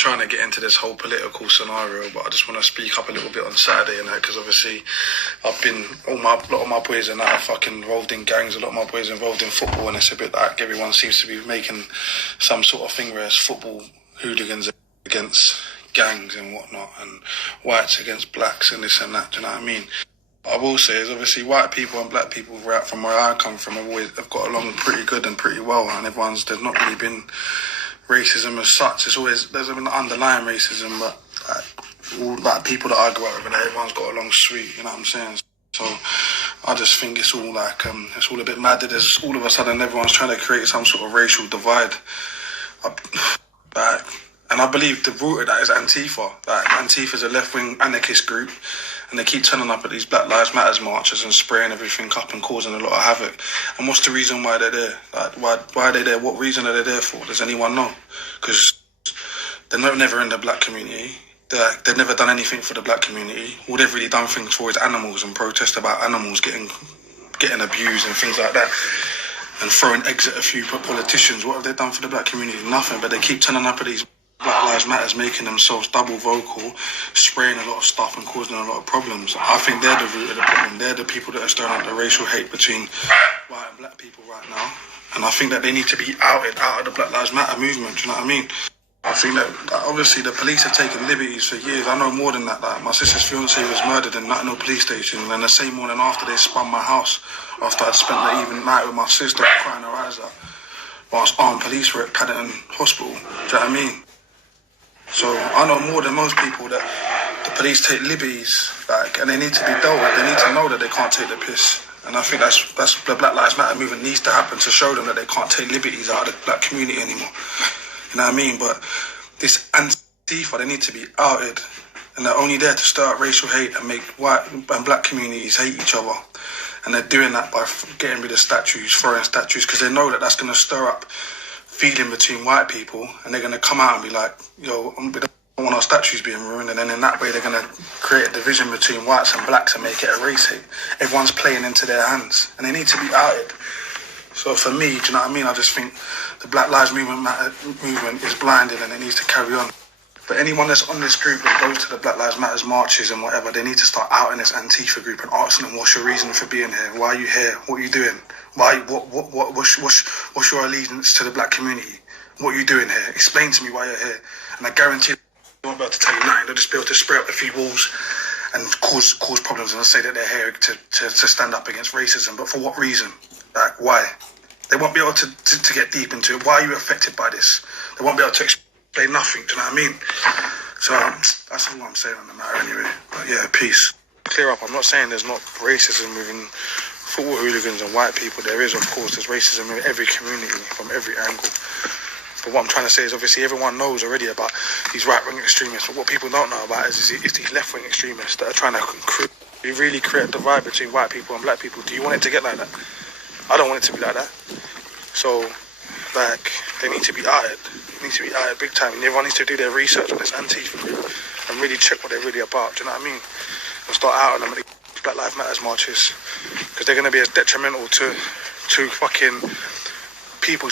trying to get into this whole political scenario, but I just want to speak up a little bit on Saturday and that, because obviously a lot of my boys are now fucking involved in gangs, a lot of my boys are involved in football, and it's a bit like everyone seems to be making some sort of thing where it's football hooligans against gangs and whatnot, and whites against blacks and this and that, do you know what I mean? I will say is obviously white people and black people from where I come from have got along pretty good and pretty well, and there's not really been racism as such. There's been underlying racism, but all people that I grew up with, and everyone's got along sweet, you know what I'm saying? So I just think it's all it's all a bit mad that there's all of a sudden everyone's trying to create some sort of racial divide. And I believe the root of that is Antifa. Antifa is a left-wing anarchist group, and they keep turning up at these Black Lives Matter marches and spraying everything up and causing a lot of havoc. And what's the reason why they're there? Why are they there? What reason are they there for? Does anyone know? Because they're never in the black community. They've never done anything for the black community. All they've really done things for is animals and protest about animals getting abused and things like that. And throwing eggs at a few politicians. What have they done for the black community? Nothing. But they keep turning up at these Black Lives Matters, making themselves double vocal, spraying a lot of stuff and causing a lot of problems. I think they're the root of the problem. They're the people that are stirring up the racial hate between white and black people right now. And I think that they need to be outed out of the Black Lives Matter movement, do you know what I mean? I think that obviously the police have taken liberties for years. I know more than that. My sister's fiancé was murdered in Nottingham police station, and the same morning after they spun my house, after I'd spent the evening night with my sister crying her eyes out, whilst armed police were at Paddington Hospital, do you know what I mean? So I know more than most people that the police take liberties, and they need to be dealt with. They need to know that they can't take the piss. And I think that's the Black Lives Matter movement needs to happen, to show them that they can't take liberties out of the black community anymore. You know what I mean? But this Antifa, they need to be outed. And they're only there to start racial hate and make white and black communities hate each other. And they're doing that by getting rid of statues, throwing statues, because they know that that's going to stir up feeling between white people, and they're going to come out and be like, yo, we don't want our statues being ruined, and then in that way they're going to create a division between whites and blacks and make it a race hate. Everyone's playing into their hands, and they need to be outed. So for me, do you know what I mean? I just think the Black Lives movement is blinded, and it needs to carry on. But anyone that's on this group that goes to the Black Lives Matter marches and whatever, they need to start outing this Antifa group and asking them, what's your reason for being here? Why are you here? What are you doing? What's your allegiance to the black community? What are you doing here? Explain to me why you're here. And I guarantee they won't be able to tell you nothing. They'll just be able to spray up a few walls and cause problems and say that they're here to stand up against racism. But for what reason? Why? They won't be able to get deep into it. Why are you affected by this? They won't be able to explain nothing, do you know what I mean? So that's all I'm saying on the matter anyway. But yeah, peace. Clear up, I'm not saying there's not racism within football hooligans and white people. There is, of course, there's racism in every community from every angle. But what I'm trying to say is obviously everyone knows already about these right-wing extremists, but what people don't know about is these left-wing extremists that are trying to really create a divide between white people and black people. Do you want it to get like that? I don't want it to be like that. So, they need to be outed. They need to be outed big time. And everyone needs to do their research on this Antifa group and really check what they're really about. Do you know what I mean? And start outing them at the Black Lives Matter marches, because they're going to be as detrimental to fucking people